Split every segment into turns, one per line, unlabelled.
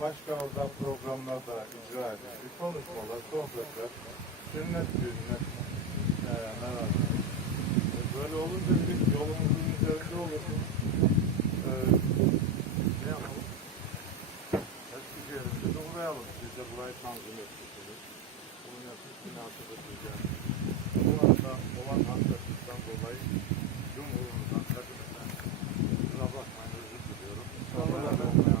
başka orada programlarda icra edildi. Konuşmalar, sohbetler, sünnet düğününe e, merhaba. E, böyle olunca biz yolumuzun üzerinde oluruz. E, ne yapalım? Eski yerimizi uğrayalım. Siz de burayı tanzim etmişsiniz. Bunu yapıp münasebet edeceğiz. Bu arada olan hastalıktan dolayı Cumhurumuzdan, hepimizden kusura bakmayın özür diliyorum. İnsanlara da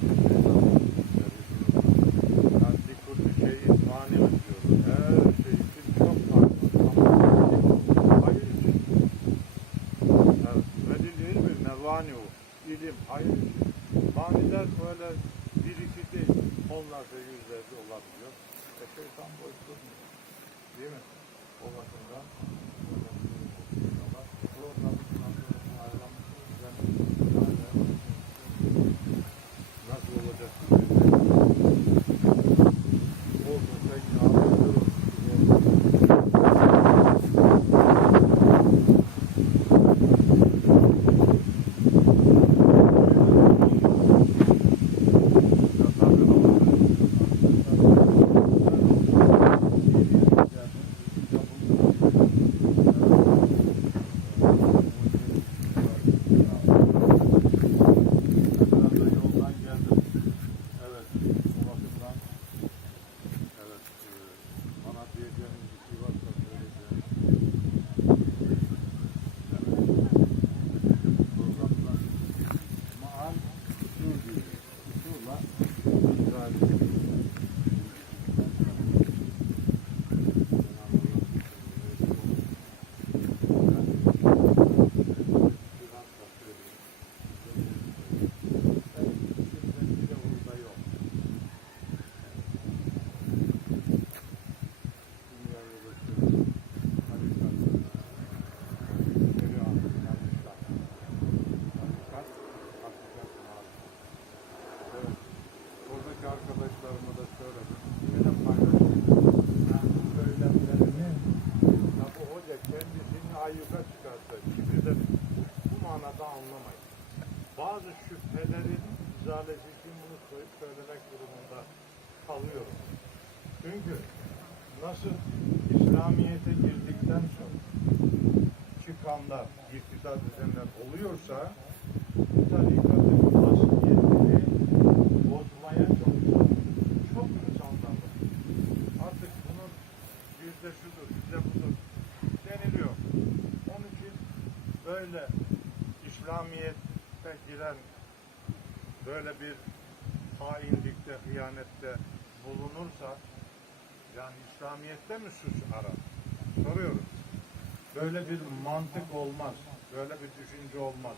için bunu söylemek durumunda kalıyorum. Çünkü nasıl İslamiyet'e girdikten sonra çıkanlar, iktidar düzenler oluyorsa bu tarikatın asliyetini bozmaya çalışan çok insanlar var. Artık bunun yüzde şudur, yüzde budur deniliyor. Onun için böyle İslamiyet'e giren böyle bir hainlikte, hıyanette bulunursa yani İslamiyet'te mi suç arar? Soruyorum. Böyle bir mantık olmaz. Böyle bir düşünce olmaz.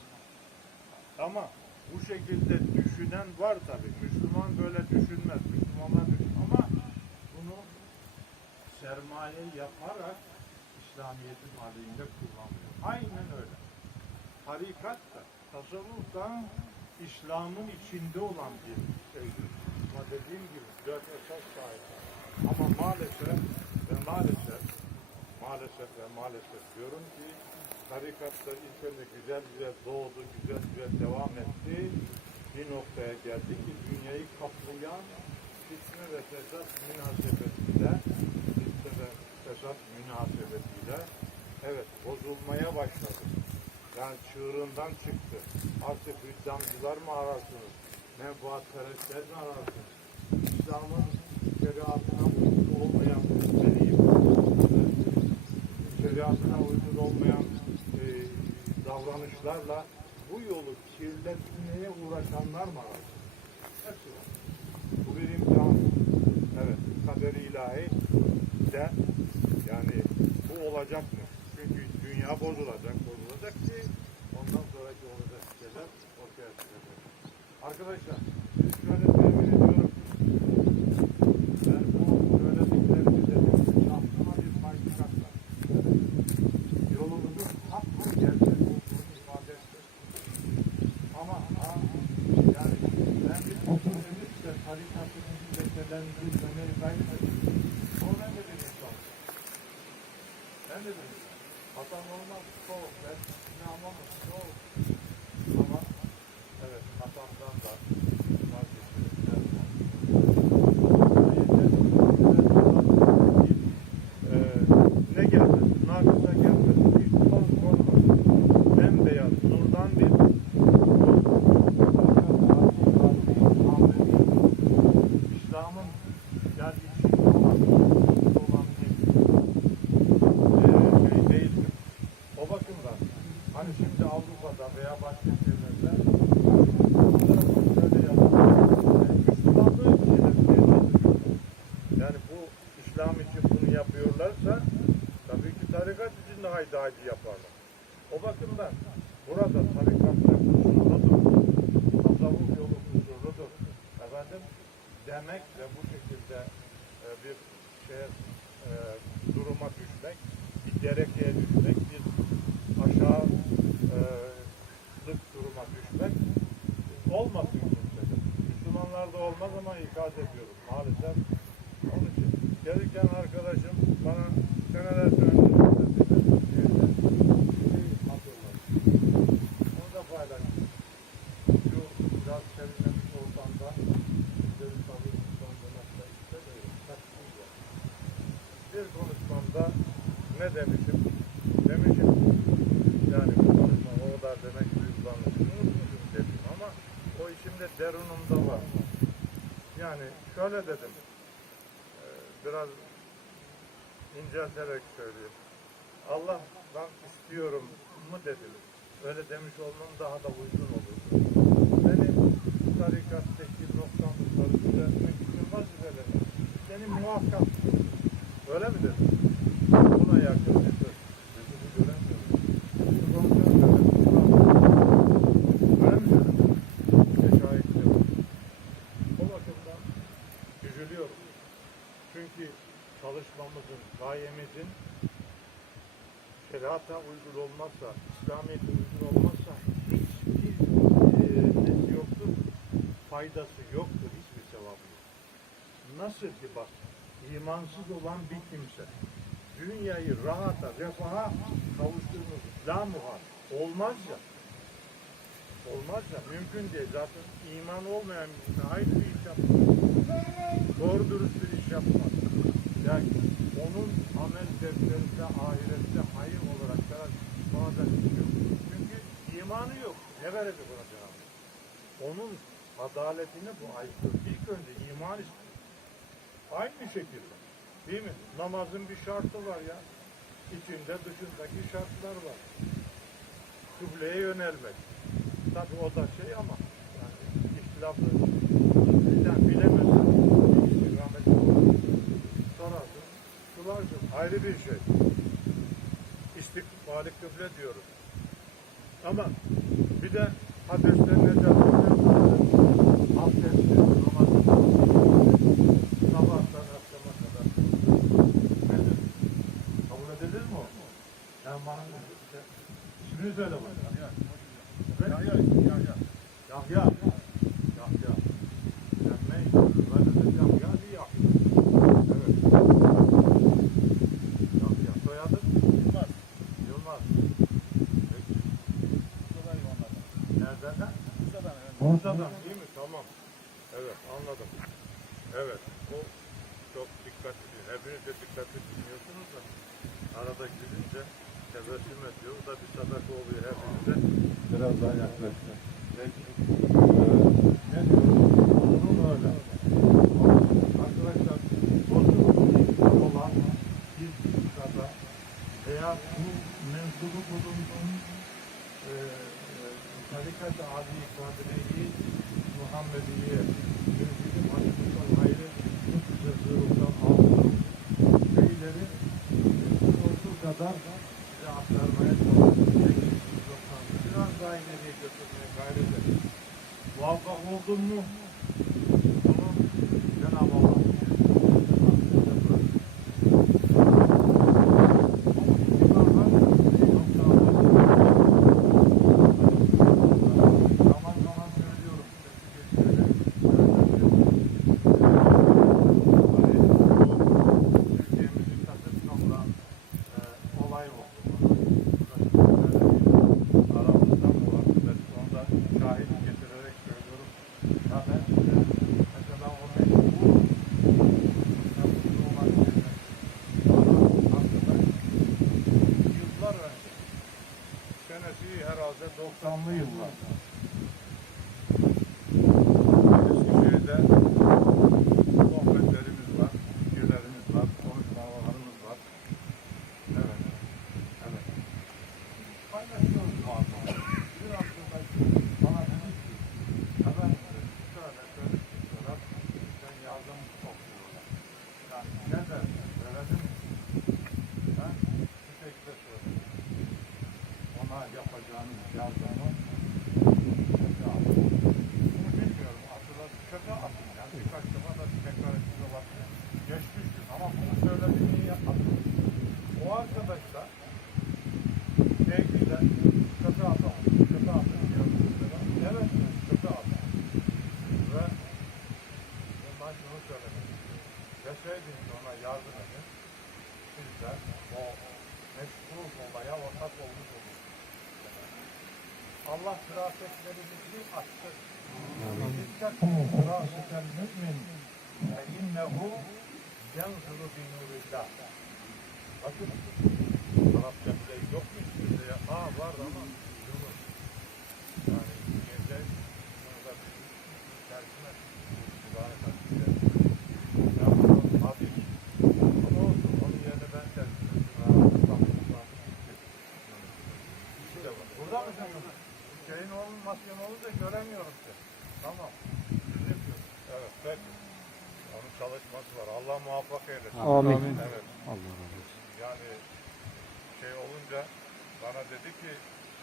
Ama bu şekilde düşünen var tabi. Müslüman böyle düşünmez. Müslümanlar düşün ama bunu sermaye yaparak İslamiyet'in aleyhinde kullanıyor. Aynen öyle. Tarikat da, tasavvuf da İslam'ın içinde olan bir şeydir. Ama dediğim gibi dört esas sahip. Ama maalesef ve maalesef maalesef ve maalesef diyorum ki tarikatlar ilk güzel güzel doğdu, güzel güzel devam etti. Bir noktaya geldi ki dünyayı kaplayan fitne ve fesat münasebetiyle fitne ve fesat münasebetiyle evet bozulmaya başladı. Yani çığırından çıktı. Artık hüccamcılar mı ararsınız? Menfaatperestler mi ararsınız? İslam'ın şeriatına uygun olmayan deneyim, şeriatına uygun olmayan e, davranışlarla bu yolu kirletmeye uğraşanlar mı ararsınız? Hepsi var. Bu bir imtihan. Evet, kader ilahi de yani bu olacak mı? Çünkü dünya bozulacak, bozulacak ki ondan sonraki olacak şeyler ortaya çıkacak. Arkadaşlar, şöyle temin ediyorum. Ben bu söylediklerimi dedim, şahsıma bir hakikat var. Yolumuzun hak ve gerçek olduğunu ifade ettim. Ama ha, yani ben bir otomobiliste tarikatının lekkelendirilmemeyi kaybetmedim. O ben de bir insan. Ben de dedim. Hatam olmaz. Soğuk. Ben ne anlamam. Soğuk. Ama evet hatamdan da vazgeçtim. efendim demek ve bu şekilde e, bir şeye e, duruma düşmek, bir derekeye düşmek, bir aşağı e, duruma düşmek olmasın kimsede. Müslümanlarda olmaz ama ikaz ediyoruz maalesef. Onun için gelirken arkadaşım bana seneler önce onu da paylaştım. Şu biraz serinlemiş ortamda sizleri tabii kandırmakta istemiyorum. Kaçsın ya. Bir konuşmamda ne demişim? Demişim yani bu konuşma o kadar demek duygulanmışım. Unutmuşum dedim ama o içimde derunumda var. Yani şöyle dedim. e, Biraz incelterek söyleyeyim. Allah'tan istiyorum mu dedim. Öyle demiş olmam daha da uygun olur. Beni tarikattaki noksanlıkları düzeltmek için vazifelerim. Beni muhakkak öyle mi dedim? Buna yakın bir söz. Yüzümü göremiyorum. Şu konuşan dedim. Öyle mi dedim? İşte şahitleri var. O bakımdan üzülüyorum. Çünkü çalışmamızın, gayemizin şerata uygun olmazsa, İslamiyet'e uygun olmazsa hiçbir e, yoktur, faydası yoktur, hiçbir sevabı yok. Nasıl ki bak, imansız olan bir kimse, dünyayı rahata, refaha kavuşturmuş, la muhal, olmaz ya, olmaz ya, mümkün değil. Zaten iman olmayan bir insan hayır bir iş yapmaz. Doğru dürüst bir iş yapmaz. Yani onun amel defterinde ahirette hayır olarak sonradan çıkıyor. Çünkü imanı yok. Ne verecek ona Cenab-ı? Onun adaletine bu aykırı. İlk önce iman istiyor. Aynı şekilde. Değil mi? Namazın bir şartı var ya. İçinde dışındaki şartlar var. Kıbleye yönelmek. Tabi o da şey ama yani ihtilaflı bizden bilemezsen istikamet sorarsın. Sularsın. Ayrı bir şey. İstikbali kıble diyoruz. Ama bir de hadesler necatlıklar abdestli, namazı sabahtan akşama kadar nedir? Kabul edilir mi ismini söyle bana. Ya ya ya ya. Yahya. Yahya. Sen ne? Ben de Yahya değil Yahya. Evet. Yahya. Soyadın? Yılmaz. Yılmaz. Peki. Nereden? Bursa'dan değil mi? Tamam. Evet anladım. Evet. O çok dikkatli. Hepiniz de dikkatli dinliyorsunuz da arada gülünce tebessüm ediyor. O da bir sadaka oluyor hepinize. Biraz daha yaklaşın. Peki. Ee, ne diyoruz? Onun öyle. Arkadaşlar bozuk olan bir fıkrada veya bu mensubu bulunduğun e, e, tarikat-ı adi kadriyi Muhammediye bizim aşkımızdan ayrı cızırlıktan aldığım şeyleri olduğu kadar size aktarmaya çalışıyorum. Biraz daha ileriye götürmeye gayret edin. Muvaffak oldun mu? Allah firasetlerimizi açtı. İttekû firâsetel mü'min fe innehu yanzuru bi nurillah. Bakın Arapça bile yok mu? Bizde ya- Aa var ama Yunus. Yani gece burada bir tercüme mübarek hadisler. Ya bunu abi ama olsun onun yerine ben bak, Burada mı? Şeyin olmasın olunca göremiyorum seni. Tamam. Evet peki. Onun çalışması var. Allah muvaffak eylesin.
Amin.
Evet.
Allah razı olsun.
Yani şey olunca bana dedi ki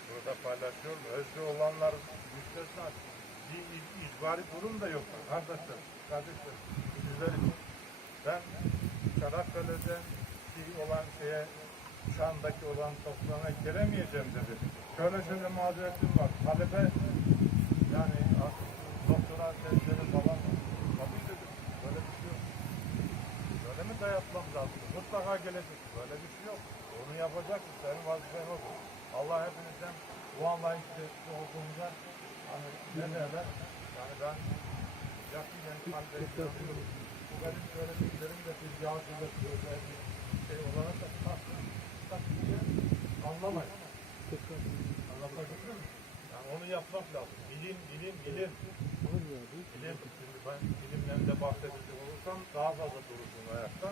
burada paylaşıyorum. Özlü olanlar müstesna. Bir ic- icbari durum da yok. Kardeşler, kardeşler. Sizler için. Ben Çanakkale'de bir olan şeye Şam'daki olan toplana gelemeyeceğim dedi. Şöyle şöyle mazeretim var. Talebe yani doktora tezleri falan tabii dedim. Böyle bir şey yok. Böyle mi dayatmam lazım? Mutlaka gelecek. Böyle bir şey yok. Onu yapacaksın. Senin vazifen odur. Allah hepinizden bu anlayışlı olduğunda hani ne derler? Yani ben yakinen kalbe inanıyorum. Bu benim söylediklerim de bir bir şey olarak da anlamayın. Anlatabildim mi? Yani onu yapmak lazım. Bilim, bilim, bilim. Bilim, şimdi ben bilimden de bahsedecek olursam daha fazla durursun ayakta.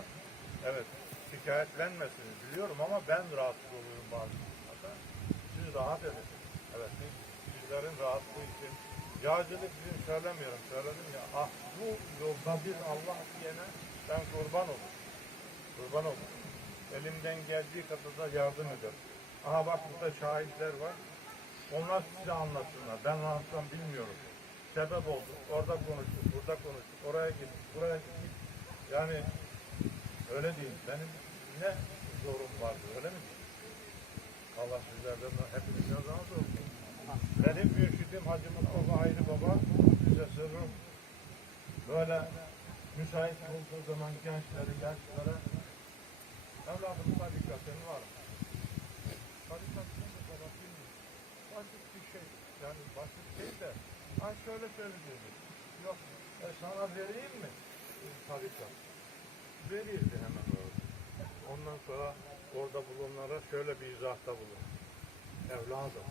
Evet, şikayetlenmesiniz biliyorum ama ben rahatsız oluyorum konularda. Siz rahat edin. Evet, biz, bizlerin rahatlığı için yağcılık için söylemiyorum, söyledim ya. Ah bu yolda bir Allah diyene ben kurban olurum. Kurban olurum. Elimden geldiği kadar da yardım ederim. Aha bak burada şahitler var. Onlar size anlatsınlar. Ben rahatsızdan bilmiyorum. Sebep oldu. Orada konuştuk, burada konuştuk. Oraya git, buraya git. Yani öyle değil. Benim ne zorum vardı öyle mi? Allah sizlerden de hepinizden razı olsun. Benim mürşidim Hacı Mustafa Ayrı Baba size sırrım. Böyle müsait olduğu zaman gençleri, yaşlılara evladım tarikatın var mı? Tarikatın da bana bilmiyorum. Basit bir şey. Yani basit şey de. Ha şöyle söyleyeceğim. Yok. E sana vereyim mi? E, Tarikat. Verirdi hemen orada. Ondan sonra orada bulunanlara şöyle bir izahta bulun. Evladım.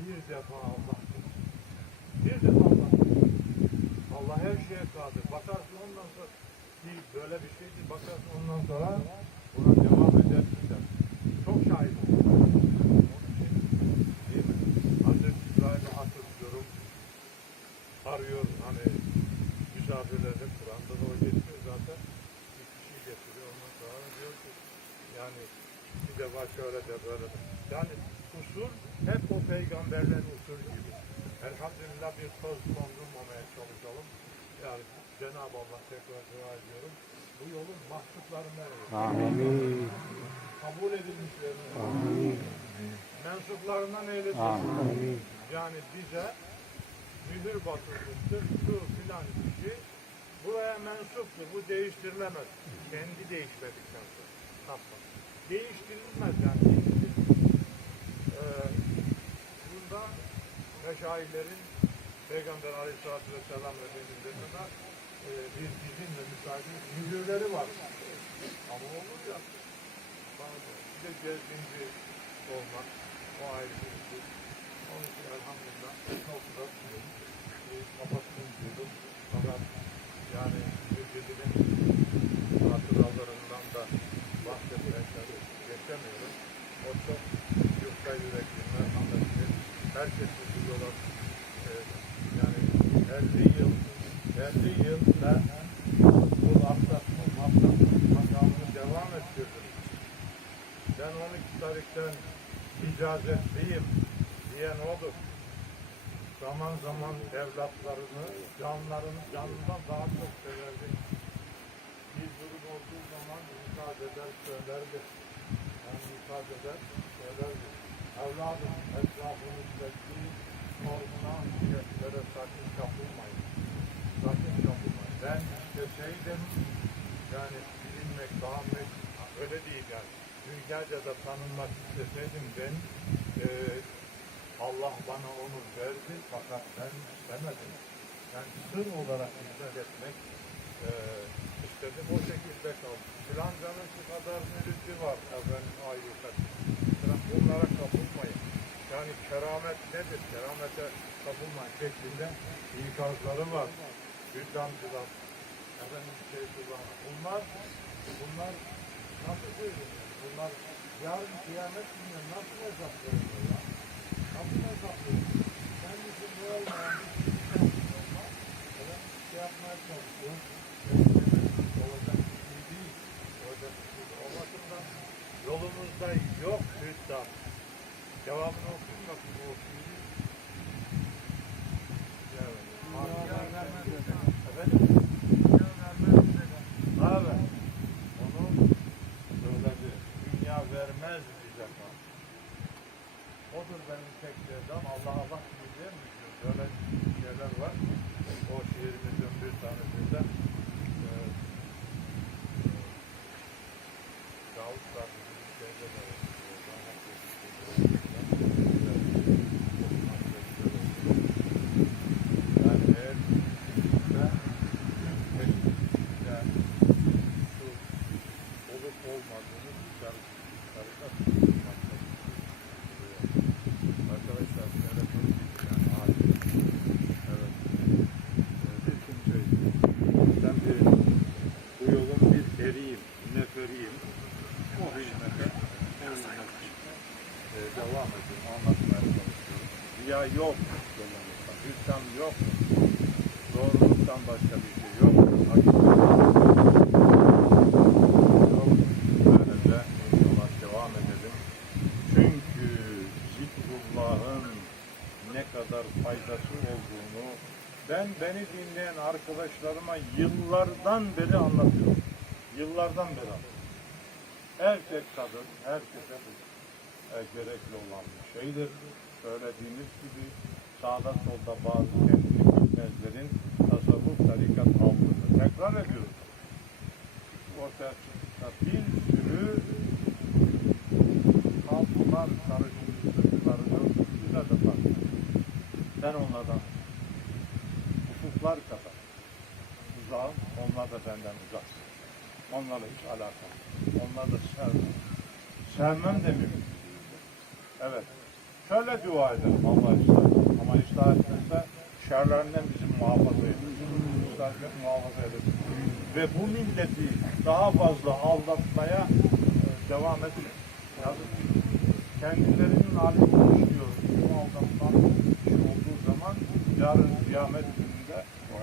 Bir defa Allah. Bir defa Allah. Allah her şeye kadir. Bakarsın ondan sonra değil böyle bir şey değil. Bakarsın ondan sonra buna devam edersin sen. Çok şahit oldum. Onun için değil mi? Hazreti İbrahim'i hatırlıyorum. Arıyor hani misafirleri Kur'an'da da o geçiyor zaten. Bir kişiyi getiriyor. Ondan sonra diyor ki yani bir defa şöyle de böyle de. Yani usul hep o peygamberlerin usulü gibi. Elhamdülillah bir toz dondurmamaya çalışalım. Yani Cenab-ı Allah tekrar dua ediyorum. Bu yolun mahsuplarına eylesin.
Amin.
Kabul edilmişlerini,
Amin.
mensuplarından eylesin.
Amin.
Yani bize mühür basılmıştır. Şu filan kişi buraya mensuptur. Bu değiştirilemez. Kendi değişmedikten sonra. Yapma. Değiştirilmez yani. Ee, bunda meşayihlerin Peygamber Aleyhisselatü Vesselam Efendimiz'in de e, bir bizimle müsaade mühürleri var. Ama olur ya. Bazı bir de cezbinci olmak. O ayrı bir şey. Onun için elhamdülillah çok da e, kapattım diyordum. Fakat yani Yüzyıl'ın hatıralarından da bahsetmekten geçemiyorum. O çok yurtta yürekli, merhametli. Herkesi bu yola e, yani 50 yıl 50 yıl ben bu atlatma, atlatma devam ettirdim. Ben 12 tarihten icazetliyim diyen odur. Zaman zaman evlatlarını, canlarını, canından daha çok severdi. Bir durum olduğu zaman ikaz eder, söylerdi. Yani ikaz eder, söylerdi. Evladım, etrafınızdaki sorguna, şirketlere sakın kapılmayın. Sakın kapılmayın. Ben isteseydim, yani bilinmek, met, öyle değil yani. Dünyaca da tanınmak isteseydim ben, eee Allah bana onu verdi fakat ben istemedim. Yani sır olarak hizmet etmek eee istedim. O şekilde kaldı. Filancanın şu kadar müridi var efendim ayrıca. Bunlara kapılmayın. Yani keramet nedir? Keramete kapılmayın şeklinde ikazları var. Hüddamcılar. Efendim şey kullanır. Bunlar, bunlar nasıl söyleyeyim? Bunlar yarın kıyamet günü nasıl hesap veriyor ya? Nasıl hesap veriyor? Kendisi bu olmayan bir olmaz. Evet, şey yapmaya çalışıyor. Olacak bir şey değil. Olacak bir şey değil. O bakımdan yolumuzda yok hüddam. Cevabını okuyun bakın bu okuyun. Evet. Efendim? Evet. Onu söyledi. Dünya vermez bize kan. Odur benim tek sevdam. Allah Allah diyeceğim mi? Böyle şeyler var. O şiirimizin bir tanesinde e, e, Davut kardeşimiz şeyde de yani eğer ben yani şu olup olmadığını dışarı dışarıda tutmakta Arkadaşlar telefon yani acil. Evet. Ee, Bir kimse ben bir bu yolun bir eriyim, neferiyim. O hizmete, o hizmete e, devam edin, anlatmaya çalışıyorum. Riya yok hüsran yok. Doğruluktan başka bir şey yok. İnşallah devam edelim. Çünkü zikrullahın ne kadar faydası olduğunu ben beni dinleyen arkadaşlarıma yıllardan beri anlatıyorum. Yıllardan beri anlatıyorum. Erkek kadın herkese bu gerekli olan bir şeydir. Söylediğimiz gibi sağda solda bazı kendini bilmezlerin tasavvuf tarikat altında. Tekrar ediyoruz. Ortaya çıktıkta bir sürü altınlar karışımlarını bize de farklı. Ben onlardan ufuklar kadar uzağım, onlar da benden uzak. Onlarla hiç alakam. yok. Onları da sevmem. Sevmem demiyorum. Evet. Şöyle dua ederim Allah etsin. Ama etmezse şerlerinden bizi muhafaza. Islah etmek muhafaza eylesin. Ve bu milleti daha fazla aldatmaya e, devam etsin. Yazık. Kendilerinin halini düşünüyor. Bu aldatma işi olduğu zaman yarın kıyamet gününde o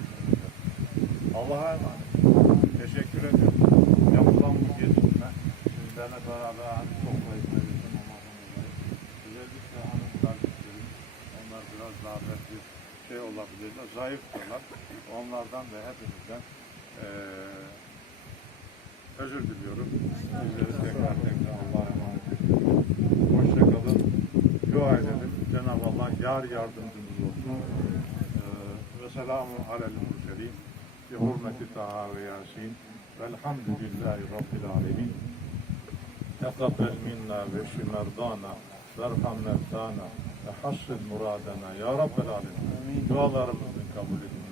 gününde. Allah'a emanet. Teşekkür ediyorum. Yapılan bu gezime sizlerle beraber hani toplayıp verirdim Allah'ın dolayı. Özellikle hanım kardeşlerim onlar biraz daha belki olabilirler, zayıftırlar. Onlardan ve hepinizden eee özür diliyorum. Sizleri tekrar tekrar Allah'a emanet ediyorum. Hoşçakalın. Dua edelim. Cenab-ı Allah yar yardımcımız olsun. Ve selamun alel murselin. Bi hurmeti Taha ve Yasin. Velhamdülillahi Rabbil alemin. Tekabbel minna ve şimerdana. Verham mevtana. Ve hassıl muradana. Ya Rabbel alemin. Dualarımızın kabul ediniz.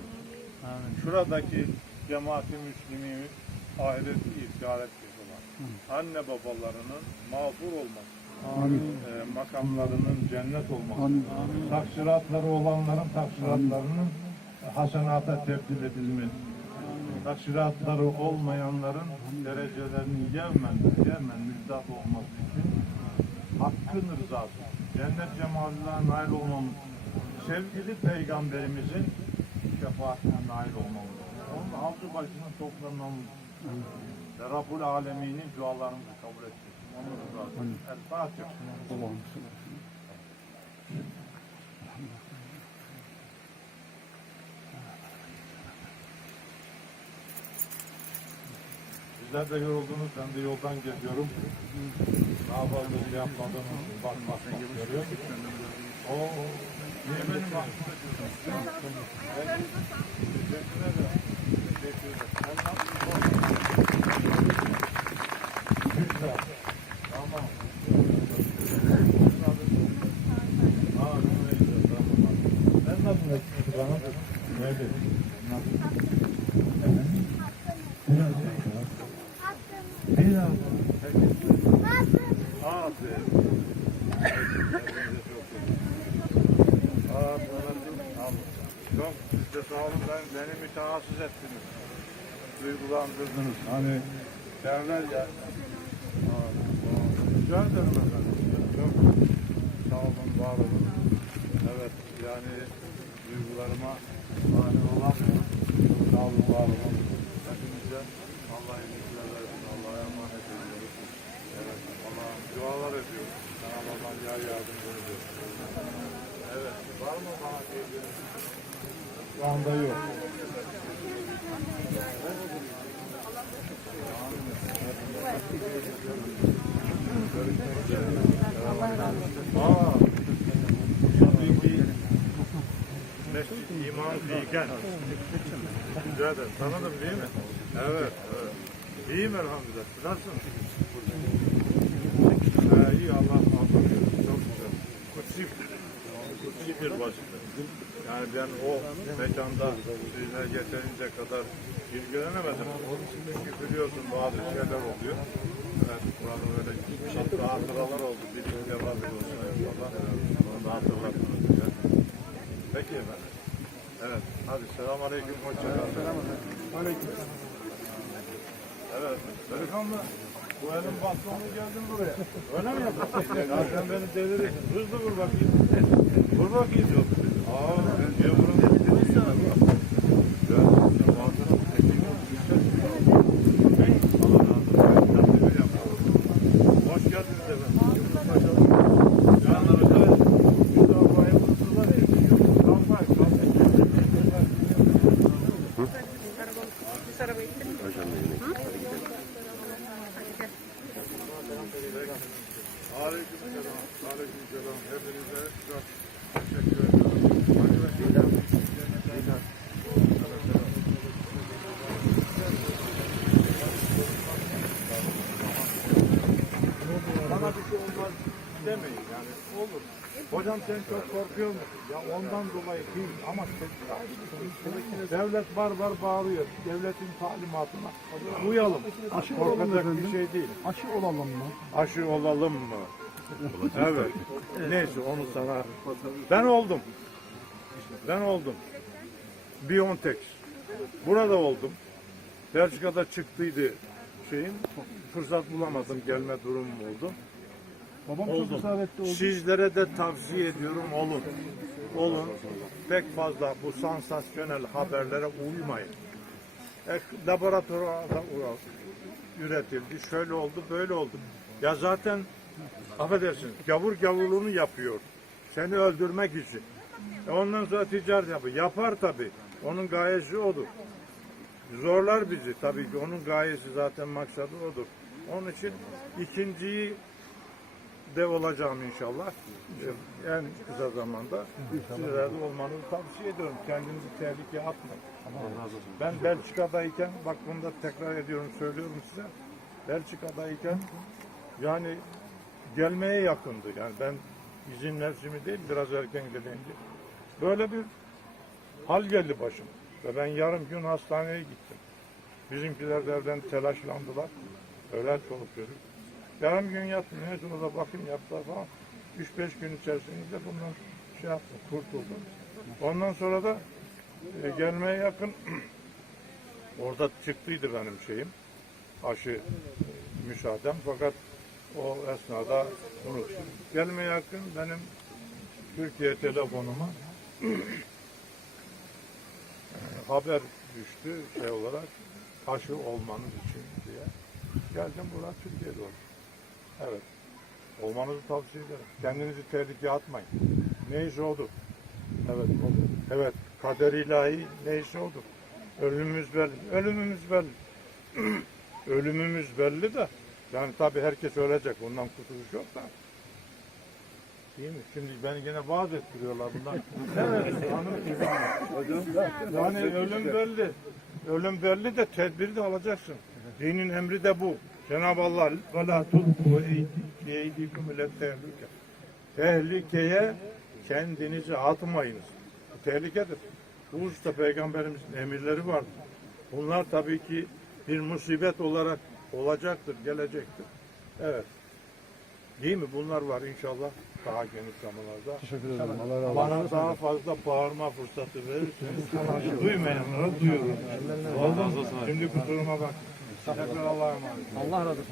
Şuradaki cemaati müslimi ahireti işaret olan anne babalarının mağfur olması, e, makamlarının cennet olması, taksiratları olanların taksiratlarının hasenata tebdil edilmesi, taksiratları olmayanların derecelerinin yevmen, yevmen müjdat olması için hakkın rızası, cennet cemaline nail olmamız, sevgili peygamberimizin şefaatine nail olmamız, onun altı başına toplanmamız, ve Rabbul Alemin'in dualarımızı kabul etsin. Onun rızası. El Fatiha.
Allah'ım
Sizler de yoruldunuz. Ben de yoldan geliyorum. Fazla şey yapmadan bak bak bak görüyor musun? Oo. Niye benim? Teşekkür ederim. Teşekkür ederim. Sen nasılsın? Güzel. Tamam. Aa, neyse, tamam. Sen nasılsın? Bana Nerede? Aferin. Aa, sana çok siz de sağ olun ben, beni mütehassıs ettiniz. Duygulandırdınız. Hani derler ya. Rica ederim efendim. Çok sağ olun, var olun. Evet, yani duygularıma mani. Çok sağ olun, var olun. Hepinize Allah iyilikler versin. Allah'a emanet ediyoruz. Evet, Allah'a dualar ediyoruz. Cenab-ı Allah yar yardımcınız olsun. Evet, var mı bana diyeceğiniz? Şu anda yok. Aa, tabii ki Mescid İman Figen. Rica ederim. Tanıdım değil mi? Evet, evet. İyiyim elhamdülillah. Siz Nasılsın? Ha, iyi Allah muhafaza etsin. Çok güzel. Kutsi, bir vazife. Yani ben o mekanda sizler yeterince kadar ilgilenemedim. Çünkü biliyorsun bazı şeyler oluyor. Evet, burada böyle tatlı hatıralar oldu. Bir iki defa bir inşallah. Onu da hatırlattınız bize. Peki efendim. Evet, hadi selamun aleyküm, hoşçakalın. Selamun aleyküm. Evet, delikanlı. Bu elin bastonu geldin buraya. Öyle mi yapıyorsun? Ya sen beni delirirsin. Hızlı vur bakayım. Bakayım yok. Aa, ben diyor bunu dedim sana. Ya, sen bastonu çekeyim. Allah razı olsun. Ben de yapalım. Hoş geldiniz efendim. Aleyküm selam. Aleyküm selam. Hepinize. Bana bir şey olmaz demeyin yani olur. Hocam sen çok korkuyor musun? Ya ondan dolayı değil ama devlet var var bağırıyor. Devletin talimatına uyalım.
Aşı
Korkacak bir şey değil.
Aşı olalım mı?
Aşı olalım mı? Evet. Neyse onu sana. Ben oldum. Ben oldum. Biontech. Burada oldum. Belçika'da çıktıydı şeyin. Fırsat bulamadım. Gelme durumum oldu.
Babam oldu.
Sizlere de tavsiye ediyorum olun. Olun. Pek fazla bu sansasyonel haberlere uymayın. E, laboratuvarda üretildi. Şöyle oldu, böyle oldu. Ya zaten affedersin gavur gavurluğunu yapıyor. Seni öldürmek için. E ondan sonra ticaret yapıyor. Yapar tabii. Onun gayesi odur. Zorlar bizi tabii ki. Onun gayesi zaten maksadı odur. Onun için ikinciyi de olacağım inşallah. Ee, En kısa zamanda sizlerde olmanızı tavsiye ediyorum. Kendinizi tehlikeye atmayın. Ben Belçika'dayken, bak bunu da tekrar ediyorum, söylüyorum size. Belçika'dayken yani gelmeye yakındı. Yani ben izin mevsimi değil, biraz erken gelince. Böyle bir hal geldi başım. Ve ben yarım gün hastaneye gittim. Bizimkiler de telaşlandılar. Öğlen çoluk çocuk. Yarım gün yattım. Neyse orada bakayım yaptılar falan. 3-5 gün içerisinde bundan şey yaptım, kurtuldum. Ondan sonra da e, gelmeye yakın orada çıktıydı benim şeyim. Aşı e, müsaadem. Fakat o esnada unuttum. Gelmeye yakın benim Türkiye telefonuma e, haber düştü şey olarak aşı olmanız için diye. Geldim buraya Türkiye'de oldum. Evet. Olmanızı tavsiye ederim. Kendinizi tehlikeye atmayın. Neyse odur. Evet. odur. Evet. Kader ilahi neyse odur. Ölümümüz belli. Ölümümüz belli. ölümümüz belli de yani tabii herkes ölecek. Ondan kurtuluş yok da. Değil mi? Şimdi beni gene vaaz ettiriyorlar bundan. evet, hanım Yani ölüm belli. Ölüm belli de tedbiri de alacaksın. Dinin emri de bu. Cenab-ı Allah ve la tulku eydikum ile tehlike. Tehlikeye kendinizi atmayınız. Bu tehlikedir. Bu usta peygamberimizin emirleri vardır. Bunlar tabii ki bir musibet olarak olacaktır, gelecektir. Evet. Değil mi? Bunlar var inşallah daha geniş zamanlarda.
Teşekkür ederim. Allah razı olsun.
Bana daha fazla bağırma fırsatı verirseniz duymayanlara duyuyorum. Oldu? Şimdi kusuruma bak. Tekrar Allah'a emanet.
Allah razı olsun.